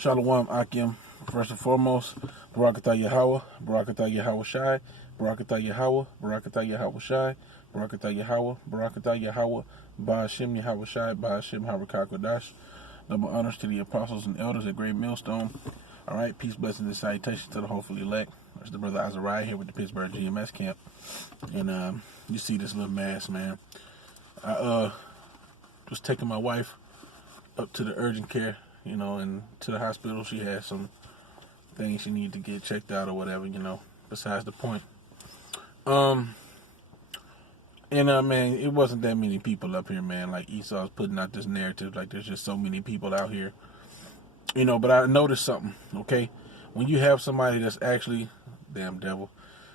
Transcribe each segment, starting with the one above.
Shalom Akim. First and foremost, Barakatah Yahweh, Barakatah Yahweh Shai, Barakatah Yahweh, Barakatah Yahweh Shai, Barakatah Yahweh, Barakatah Yahweh, Ba'ashem Yahweh Shai, Ba'ashem Harakakodash. Double honors to the apostles and elders at Great Millstone. All right, peace, blessings, and salutations to the hopefully elect. There's the brother Azariah here with the Pittsburgh GMS camp. And you see this little mess, man. I was taking my wife up to the urgent care, and to the hospital. She had some things she needed to get checked out or whatever, besides the point. Man, it wasn't that many people up here, man. Like Esau's putting out this narrative, like there's just so many people out here, but I noticed something, okay? When you have somebody that's actually, damn devil,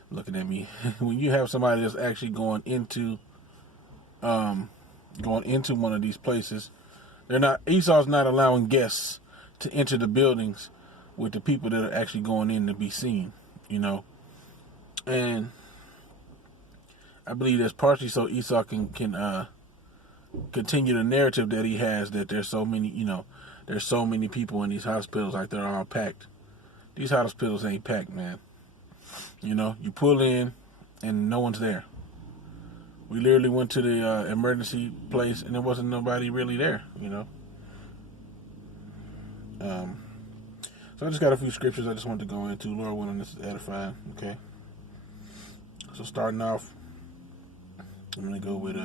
looking at me. When you have somebody that's actually going into one of these places, Esau's not allowing guests to enter the buildings with the people that are actually going in to be seen, and I believe that's partially so Esau can continue the narrative that he has, that there's so many people in these hospitals, like they're all packed. These hospitals ain't packed, man. You pull in and no one's there. We literally went to the emergency place and there wasn't nobody really there, So I just got a few scriptures I just wanted to go into. Lord willing, this is edifying, okay? So starting off, I'm going to go with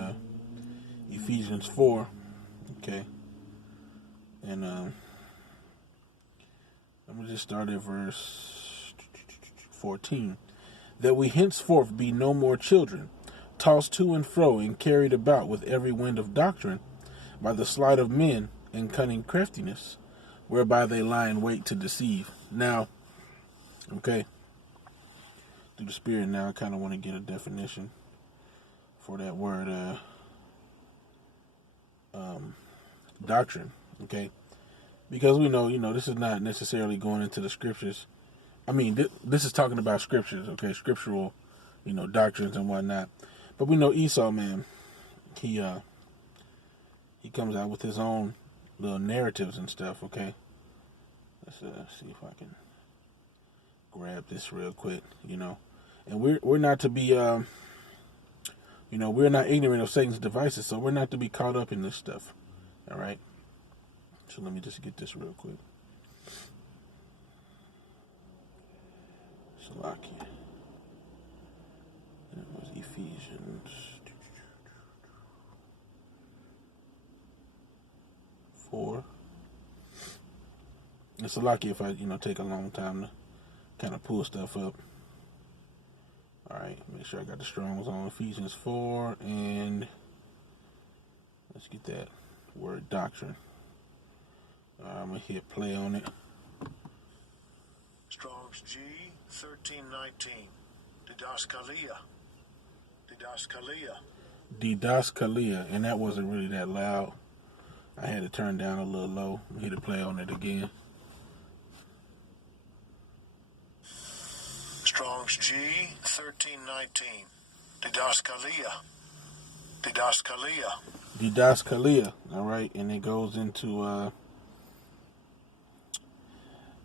Ephesians 4, okay? And I'm going to just start at verse 14. That we henceforth be no more children, tossed to and fro and carried about with every wind of doctrine, by the sleight of men and cunning craftiness, whereby they lie in wait to deceive. Now, okay, through the Spirit now, I kind of want to get a definition for that word, doctrine, okay? Because we know, this is not necessarily going into the scriptures. I mean, this is talking about scriptures, okay, scriptural, doctrines and whatnot. But we know Esau, man, he comes out with his own little narratives and stuff, okay? Let's see if I can grab this real quick, And we're not to be, we're not ignorant of Satan's devices, so we're not to be caught up in this stuff, all right? So let me just get this real quick. Salakia. It was Ephesians 4. It's lucky if I, take a long time to kind of pull stuff up. All right, make sure I got the Strongs on. Ephesians 4, and let's get that word doctrine. I'm going to hit play on it. Strong's G, 1319. Didaskalia. Didaskalia, and that wasn't really that loud. I had to turn down a little low. Hit a play on it again. Strong's G, 1319. Didaskalia. All right, and it goes into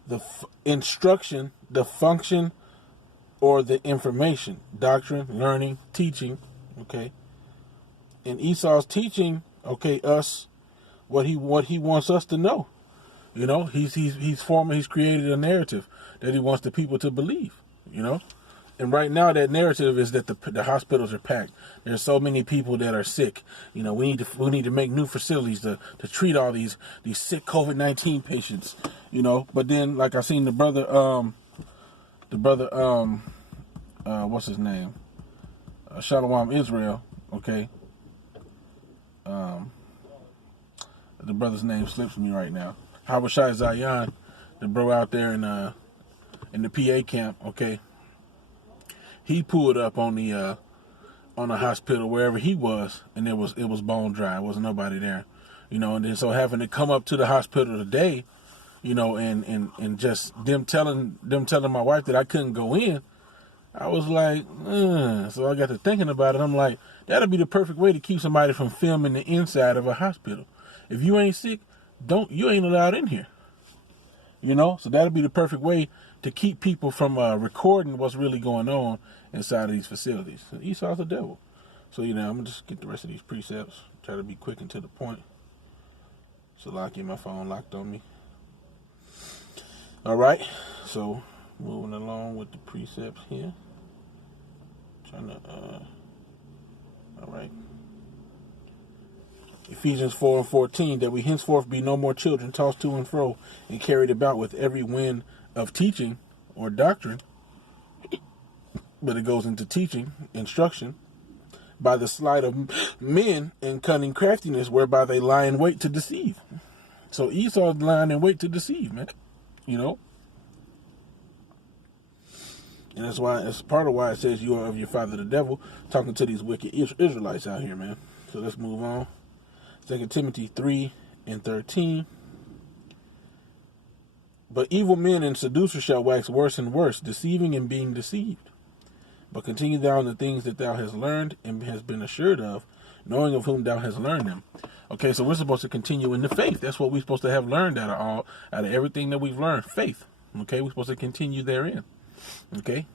the instruction, the function, or the information, doctrine, learning, teaching, okay? And Esau's teaching, okay, us what he wants us to know. He's created a narrative that he wants the people to believe, And right now that narrative is that the hospitals are packed. There's so many people that are sick. We need to make new facilities to treat all these sick COVID-19 patients, But then, like I seen the brother, what's his name? Shalom Israel, okay? The brother's name slips me right now. Habashai Zion, the bro out there in the PA camp, okay? He pulled up on the hospital wherever he was, and it was bone dry. There wasn't nobody there, And then so having to come up to the hospital today, and just them telling my wife that I couldn't go in, I was like, so I got to thinking about it. I'm like, that'll be the perfect way to keep somebody from filming the inside of a hospital. If you ain't sick, you ain't allowed in here. So that'll be the perfect way to keep people from recording what's really going on inside of these facilities. So Esau's the devil. So, I'm going to just get the rest of these precepts. Try to be quick and to the point. So, my phone locked on me. All right. So, moving along with the precepts here. All right. Ephesians 4:14, that we henceforth be no more children, tossed to and fro, and carried about with every wind of teaching or doctrine. But it goes into teaching, instruction, by the sleight of men and cunning craftiness, whereby they lie in wait to deceive. So Esau's lying in wait to deceive, man. And that's part of why it says you are of your father the devil, talking to these wicked Israelites out here, man. So let's move on. 2 Timothy 3:13. But evil men and seducers shall wax worse and worse, deceiving and being deceived. But continue thou in the things that thou hast learned and hast been assured of, knowing of whom thou hast learned them. Okay, so we're supposed to continue in the faith. That's what we're supposed to have learned out of everything that we've learned. Faith. Okay, we're supposed to continue therein. Okay,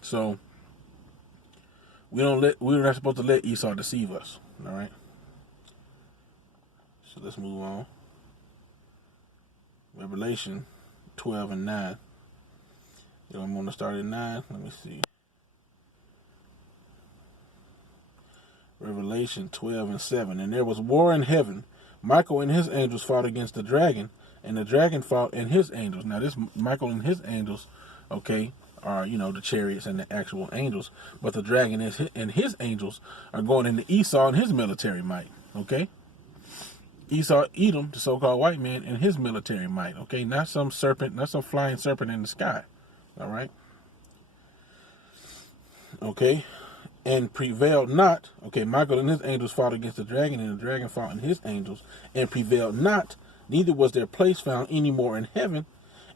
so we're not supposed to let Esau deceive us. All right. So let's move on. Revelation 12:9. I'm going to start at 9. Let me see. Revelation 12:7. And there was war in heaven. Michael and his angels fought against the dragon, and the dragon fought and his angels. Now this Michael and his angels, okay, are the chariots and the actual angels, but the dragon and his angels are going into Esau and his military might. Okay, Esau, Edom, the so-called white man, and his military might. Okay, not some serpent, not some flying serpent in the sky. All right. Okay. And prevailed not. Okay, Michael and his angels fought against the dragon, and the dragon fought and his angels, and prevailed not. Neither was their place found any more in heaven.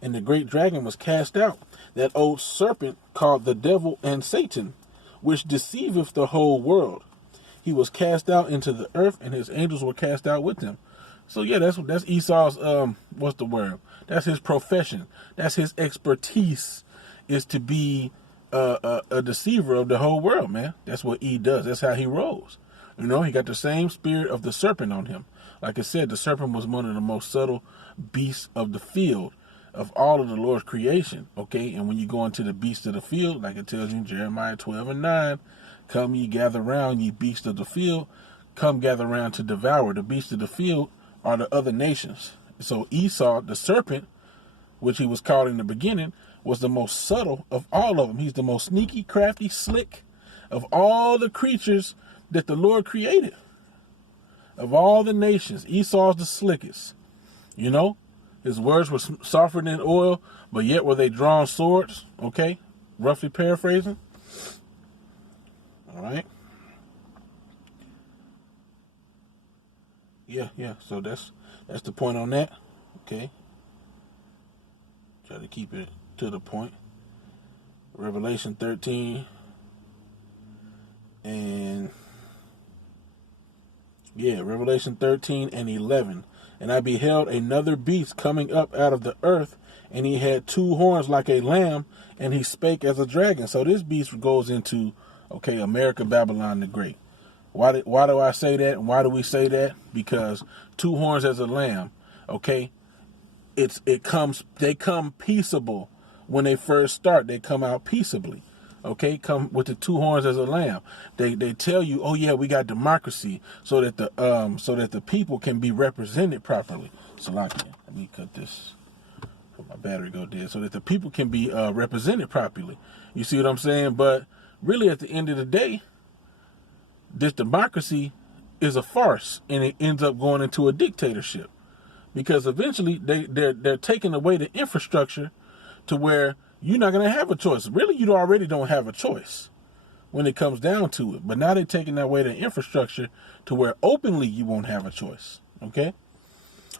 And the great dragon was cast out, that old serpent called the devil and Satan, which deceiveth the whole world. He was cast out into the earth, and his angels were cast out with him. So yeah, that's Esau's what's the word? That's his profession. That's his expertise, is to be a deceiver of the whole world, man. That's what he does. That's how he rolls. He got the same spirit of the serpent on him. Like I said, the serpent was one of the most subtle beasts of the field of all of the Lord's creation. Okay, and when you go into the beasts of the field, like it tells you in Jeremiah 12:9, come ye gather round, ye beasts of the field, come gather round to devour. The beasts of the field are the other nations. So Esau, the serpent, which he was called in the beginning, was the most subtle of all of them. He's the most sneaky, crafty, slick of all the creatures that the Lord created. Of all the nations, Esau's the slickest. His words were softer than oil, but yet were they drawn swords. Okay, roughly paraphrasing. All right. Yeah. So that's the point on that. Okay. Try to keep it to the point. Revelation 13 and Revelation 13:11. And I beheld another beast coming up out of the earth, and he had 2 horns like a lamb, and he spake as a dragon. So this beast goes into, America, Babylon the Great. Why do I say that? And why do we say that? Because 2 horns as a lamb, okay? They come peaceable. When they first start, they come out peaceably. Okay, come with the 2 horns as a lamb. They tell you, oh yeah, we got democracy, so that the people can be represented properly. Salakia, let me cut this. My battery go dead, so that the people can be represented properly. You see what I'm saying? But really, at the end of the day, this democracy is a farce, and it ends up going into a dictatorship, because eventually they're taking away the infrastructure to where you're not going to have a choice. Really, you already don't have a choice when it comes down to it. But now they're taking away the infrastructure to where openly you won't have a choice. Okay?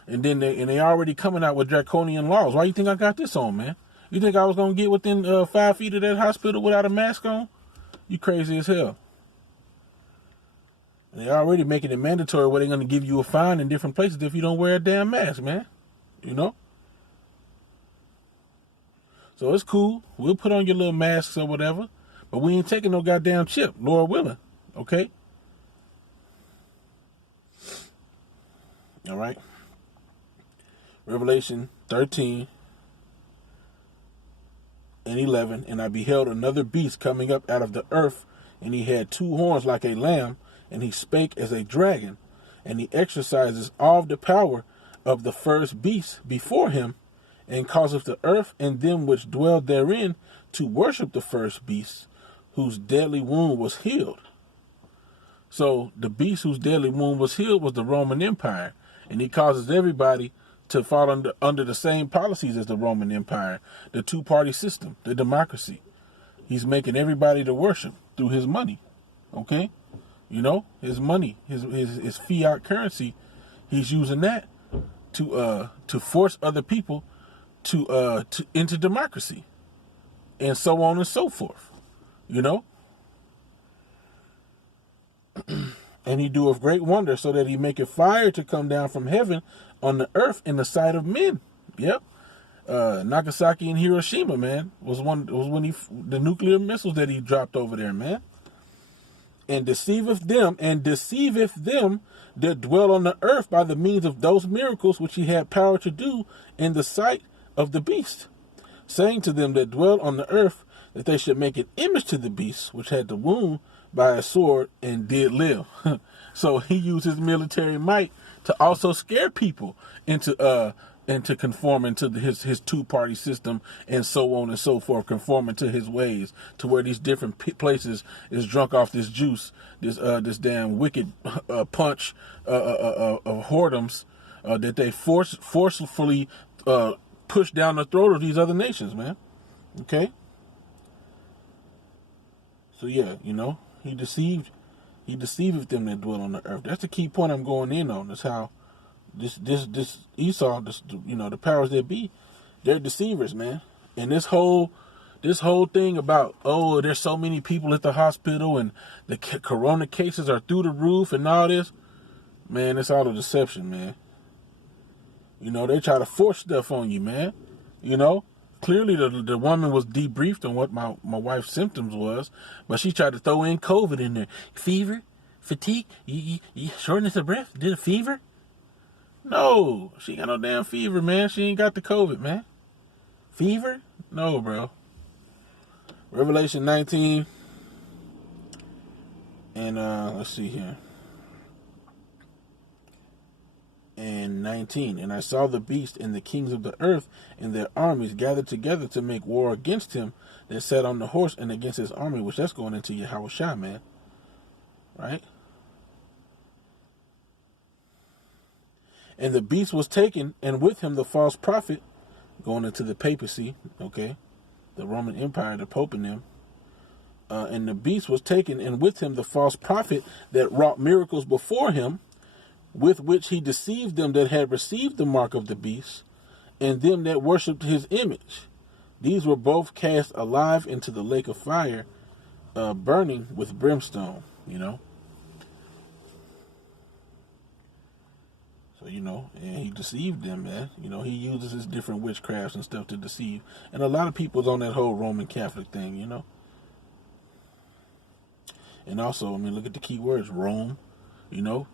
And then they already coming out with draconian laws. Why you think I got this on, man? You think I was going to get within 5 feet of that hospital without a mask on? You crazy as hell. And they already making it mandatory where they're going to give you a fine in different places if you don't wear a damn mask, man. So it's cool. We'll put on your little masks or whatever, but we ain't taking no goddamn chip, Lord willing. Okay? All right? Revelation 13 and 11. And I beheld another beast coming up out of the earth, and he had 2 horns like a lamb, and he spake as a dragon, and he exercises all the power of the first beast before him, and causeth the earth and them which dwell therein to worship the first beast, whose deadly wound was healed. So the beast whose deadly wound was healed was the Roman Empire, and he causes everybody to fall under the same policies as the Roman Empire, the two-party system, the democracy. He's making everybody to worship through his money. Okay? You know, his money, his fiat currency, he's using that to force other people to into democracy, and so on and so forth. You know? And he doeth great wonder, so that he maketh fire to come down from heaven on the earth in the sight of men. Yep. Nagasaki and Hiroshima, man, was when the nuclear missiles that he dropped over there, man. And deceiveth them that dwell on the earth by the means of those miracles which he had power to do in the sight of the beast, saying to them that dwell on the earth that they should make an image to the beast which had the wound by a sword and did live. So he used his military might to also scare people into conforming to his two-party system, and so on and so forth, conforming to his ways, to where these different places is drunk off this juice, this damn wicked punch of whoredoms that they forcefully push down the throat of these other nations, man. Okay? So yeah, you know, he deceived them that dwell on the earth. That's the key point I'm going in on. Is how this Esau, the powers that be, they're deceivers, man. And this whole thing about, oh, there's so many people at the hospital and the corona cases are through the roof and all this, man, it's all a deception, man. You know, they try to force stuff on you, man. You know, clearly the woman was debriefed on what my wife's symptoms was, but she tried to throw in COVID in there. Fever, fatigue, shortness of breath, did a fever? No, she ain't got no damn fever, man. She ain't got the COVID, man. Fever? No, bro. Revelation 19 and let's see here. And 19, and I saw the beast and the kings of the earth and their armies gathered together to make war against him that sat on the horse and against his army, which that's going into Yahushua, man. Right? And the beast was taken, and with him the false prophet, going into the papacy, okay, the Roman Empire, the Pope and them. And the beast was taken, and with him the false prophet that wrought miracles before him, with which he deceived them that had received the mark of the beast, and them that worshipped his image. These were both cast alive into the lake of fire, burning with brimstone, you know. So, you know, and he deceived them, man. You know, he uses his different witchcrafts and stuff to deceive. And a lot of people's on that whole Roman Catholic thing, you know. And also, I mean, look at the key words, Rome, you know.